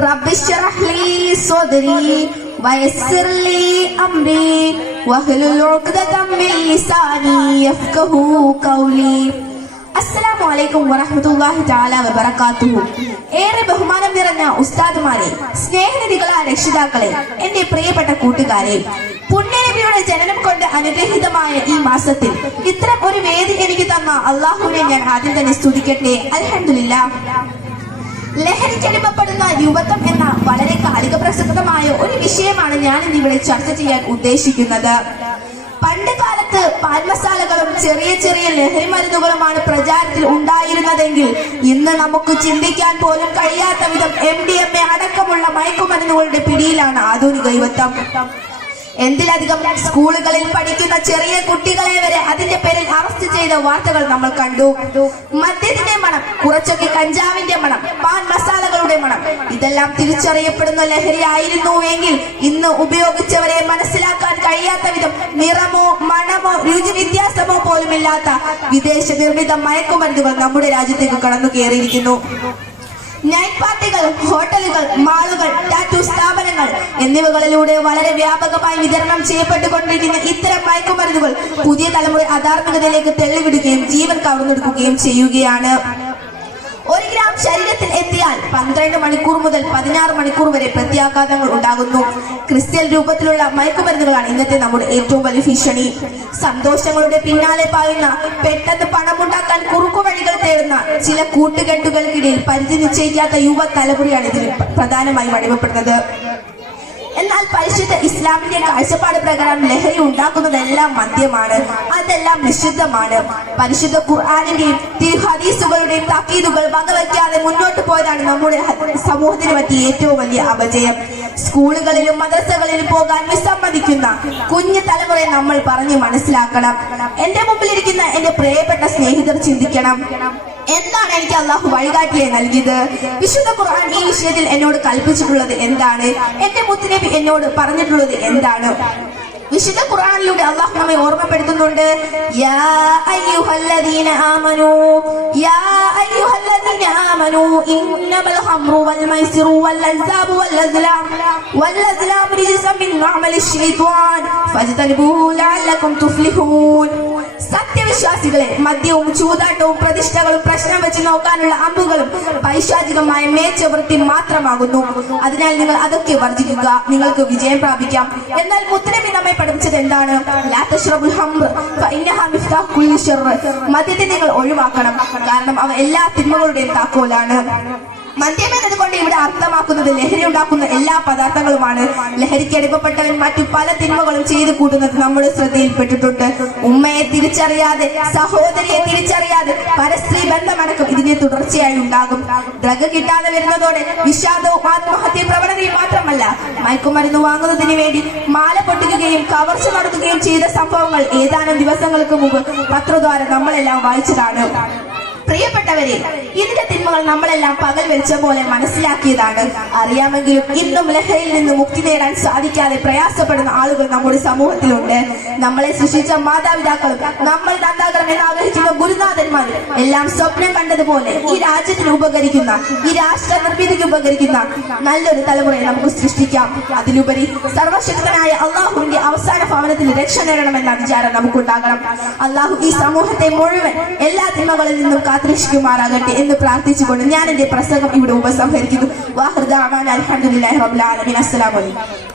رب اشرح لي صدري ويسر لي أمري واحلل عقدة من لساني يفقه قولي അസ്സലാമു അലൈക്കും വറഹ്മത്തുള്ളാഹി തആല വബറകാതുഹു ഏറെ ബഹുമാനം നിറഞ്ഞ ഉസ്താദുമാരെ സ്നേഹനിധികളായ രക്ഷിതാക്കളെ എന്റെ പ്രിയപ്പെട്ട കൂട്ടുകാരെ പുണ്യനബിയുടെ ജനനം കൊണ്ട് അനുഗ്രഹീതമായ ഈ മാസത്തിൽ ഇത്തരം ഒരു വേദി എനിക്ക് തന്ന അള്ളാഹുവിനെ ഞാൻ ആദ്യം തന്നെ സ്തുതിക്കട്ടെ അൽഹംദുലില്ലാ ലഹരിക്കടിമപ്പെടുന്ന യുവത്വം എന്ന വളരെ കാലിക പ്രസക്തമായ ഒരു വിഷയമാണ് ഞാൻ ഇന്ന് ഇവിടെ ചർച്ച ചെയ്യാൻ ഉദ്ദേശിക്കുന്നത്. പണ്ട് കാലത്ത് പാൽമസാലകളും ചെറിയ ചെറിയ ലഹരി മരുന്നുകളുമാണ് പ്രചാരത്തിൽ ഉണ്ടായിരുന്നതെങ്കിൽ ഇന്ന് നമുക്ക് ചിന്തിക്കാൻ പോലും കഴിയാത്ത വിധം എം ഡി എം എ അടക്കമുള്ള മയക്കുമരുന്നുകളുടെ പിടിയിലാണ് ആധുനിക യുവത്വം. എന്തിലധികം സ്കൂളുകളിൽ പഠിക്കുന്ന ചെറിയ കുട്ടികളെ വരെ അതിന്റെ പേരിൽ ചെയ്ത വാർത്തകൾ നമ്മൾ കണ്ടു. മദ്യത്തിന്റെ മണം കുറച്ചൊക്കെ കഞ്ചാവിന്റെ മണം പാൻ മസാലകളുടെ മണം ഇതെല്ലാം തിരിച്ചറിയപ്പെടുന്ന ലഹരി ആയിരുന്നു എങ്കിൽ ഇന്ന് ഉപയോഗിച്ചവരെ മനസ്സിലാക്കാൻ കഴിയാത്ത വിധം നിറമോ മണമോ രുചി വ്യത്യാസമോ പോലുമില്ലാത്ത വിദേശ നിർമ്മിത മയക്കുമരുന്നുകൾ നമ്മുടെ രാജ്യത്തേക്ക് കടന്നു കയറിയിരിക്കുന്നു. നൈറ്റ് പാർട്ടികൾ ഹോട്ടലുകൾ മാളുകൾ ടാറ്റു സ്ഥാപനങ്ങൾ എന്നിവകളിലൂടെ വളരെ വ്യാപകമായി വിതരണം ചെയ്യപ്പെട്ടുകൊണ്ടിരിക്കുന്ന ഇത്തരം മയക്കുമരുന്നുകൾ പുതിയ തലമുറ അധാർമികതയിലേക്ക് തെളിവിടുകയും ജീവൻ കവർന്നെടുക്കുകയും ചെയ്യുകയാണ്. ഒരു ഗ്രാം ശരീരത്തിൽ എത്തിയാൽ പന്ത്രണ്ട് മണിക്കൂർ മുതൽ പതിനാറ് മണിക്കൂർ വരെ പ്രത്യാഘാതങ്ങൾ ഉണ്ടാകുന്നു. ക്രിസ്ത്യൻ രൂപത്തിലുള്ള മയക്കുമരുന്നുകളാണ് ഇന്നത്തെ നമ്മുടെ ഏറ്റവും വലിയ ഭീഷണി. സന്തോഷങ്ങളുടെ പിന്നാലെ പായുന്ന പെട്ടെന്ന് പണമുണ്ടാക്കാൻ കുറുക്കു വഴികൾ തേടുന്ന ചില കൂട്ടുകെട്ടുകൾക്കിടയിൽ പരിധി നിശ്ചയിക്കാത്ത യുവ തലമുറയാണ് ഇതിന് പ്രധാനമായും അടിമപ്പെടുന്നത്. പരിശുദ്ധ ഇസ്ലാമിന്റെ കാഴ്ചപ്പാട് പ്രകാരം ലഹരി ഉണ്ടാക്കുന്നതെല്ലാം മദ്യമാണ്. അതെല്ലാം നിഷിദ്ധമാണ്. പരിശുദ്ധ ഖുർആാനിന്റെയും തിരു ഹദീസുകളുടെയും താക്കീതുകൾ വകവയ്ക്കാതെ മുന്നോട്ട് പോയതാണ് നമ്മുടെ സമൂഹത്തിന് പറ്റിയ ഏറ്റവും വലിയ അപജയം. സ്കൂളുകളിലും മദ്രസകളിലും പോകാൻ വിസമ്മതിക്കുന്ന കുഞ്ഞു തലമുറയെ നമ്മൾ പറഞ്ഞു മനസ്സിലാക്കണം. എന്റെ മുമ്പിലിരിക്കുന്ന എന്റെ പ്രിയപ്പെട്ട സ്നേഹിതർ ചിന്തിക്കണം. എന്താണ് എനിക്ക് അള്ളാഹു വഴികാട്ടിയെ നൽകിയത്? വിശുദ്ധ ഖുർആൻ ഈ വിഷയത്തിൽ എന്നോട് കൽപ്പിച്ചിട്ടുള്ളത് എന്താണ്? എന്റെ മുത്തുനബി എന്നോട് പറഞ്ഞിട്ടുള്ളത് എന്താണ്? വിശുദ്ധ ഖുർആനിലൂടെ അള്ളാഹു നമ്മെ ഓർമ്മപ്പെടുത്തുന്നുണ്ട്. യാ അയ്യുഹല്ലദീന ആമനൂ യാ അയ്യുഹല്ലദീന ആമനൂ ഇന്നമൽ ഖംറു വൽ വൽ വൽ വൽ അസ്ലാം സത്യവിശ്വാസികളെ മദ്യവും ചൂതാട്ടവും പ്രതിഷ്ഠകളും പ്രശ്നം വെച്ച് നോക്കാനുള്ള അമ്പുകളും പൈശാചികമായ മേച്ചവൃത്തി മാത്രമാകുന്നു. അതിനാൽ നിങ്ങൾ അതൊക്കെ വർജിക്കുക. നിങ്ങൾക്ക് വിജയം പ്രാപിക്കാം. എന്നാൽ മുത്തലമി നമ്മെ പഠിപ്പിച്ചത് എന്താണ്. മദ്യത്തെ നിങ്ങൾ ഒഴിവാക്കണം. കാരണം അവ എല്ലാ തിന്മകളുടെയും താക്കോലാണ്. മദ്യം എന്നതുകൊണ്ട് ഇവിടെ അർത്ഥമാക്കുന്നത് ലഹരി ഉണ്ടാക്കുന്ന എല്ലാ പദാർത്ഥങ്ങളുമാണ്. ലഹരിക്ക് അടിമപ്പെട്ടവൻ മറ്റു പല തിന്മകളും ചെയ്തു കൂട്ടുന്നത് നമ്മുടെ ശ്രദ്ധയിൽപ്പെട്ടിട്ടുണ്ട്. ഉമ്മയെ തിരിച്ചറിയാതെ സഹോദരിയെ തിരിച്ചറിയാതെ പരസ്ത്രീ ബന്ധമടക്കം ഇതിനെ തുടർച്ചയായി ഉണ്ടാകും. ഡ്രഗ് കിട്ടാതെ വരുന്നതോടെ വിഷാദവും ആത്മഹത്യ പ്രവണതയും മാത്രമല്ല മയക്കുമരുന്ന് വാങ്ങുന്നതിന് വേണ്ടി മാല പൊട്ടിക്കുകയും കവർച്ച നടത്തുകയും ചെയ്ത സംഭവങ്ങൾ ഏതാനും ദിവസങ്ങൾക്ക് മുമ്പ് പത്രദ്വാരം നമ്മളെല്ലാം വായിച്ചതാണ്. പ്രിയപ്പെട്ടവരെ ഇതിന്റെ തിന്മകൾ നമ്മളെല്ലാം പകൽ വെച്ച പോലെ മനസ്സിലാക്കിയതാണ്. അറിയാമെങ്കിലും ഇന്നും ലഹരിയിൽ നിന്ന് മുക്തി നേടാൻ സാധിക്കാതെ പ്രയാസപ്പെടുന്ന ആളുകൾ നമ്മുടെ സമൂഹത്തിലുണ്ട്. നമ്മളെ സൃഷ്ടിച്ച മാതാപിതാക്കളും നമ്മൾ നന്നാകണം എന്ന് ആഗ്രഹിക്കുന്ന ഗുരുനാഥന്മാരും എല്ലാം സ്വപ്നം കണ്ടതുപോലെ ഈ രാജ്യത്തിന് ഉപകരിക്കുന്ന ഈ രാഷ്ട്ര നിർമ്മിതിക്ക് ഉപകരിക്കുന്ന നല്ലൊരു തലമുറയെ നമുക്ക് സൃഷ്ടിക്കാം. അതിലുപരി സർവശക്തനായ അള്ളാഹുവിന്റെ ഭവനത്തിൽ രക്ഷ നേടണമെന്ന വിചാരം നമുക്കുണ്ടാകണം. അള്ളാഹു ഈ സമൂഹത്തെ മുഴുവൻ എല്ലാ തിന്മകളിൽ നിന്നും കാത്തിരക്ഷിക്കുമാറാകട്ടെ എന്ന് പ്രാർത്ഥിച്ചുകൊണ്ട് ഞാൻ എന്റെ പ്രസംഗം ഇവിടെ ഉപസംഹരിക്കുന്നു. വാഹൃദാൻ അസ്സലാമലൈക്കും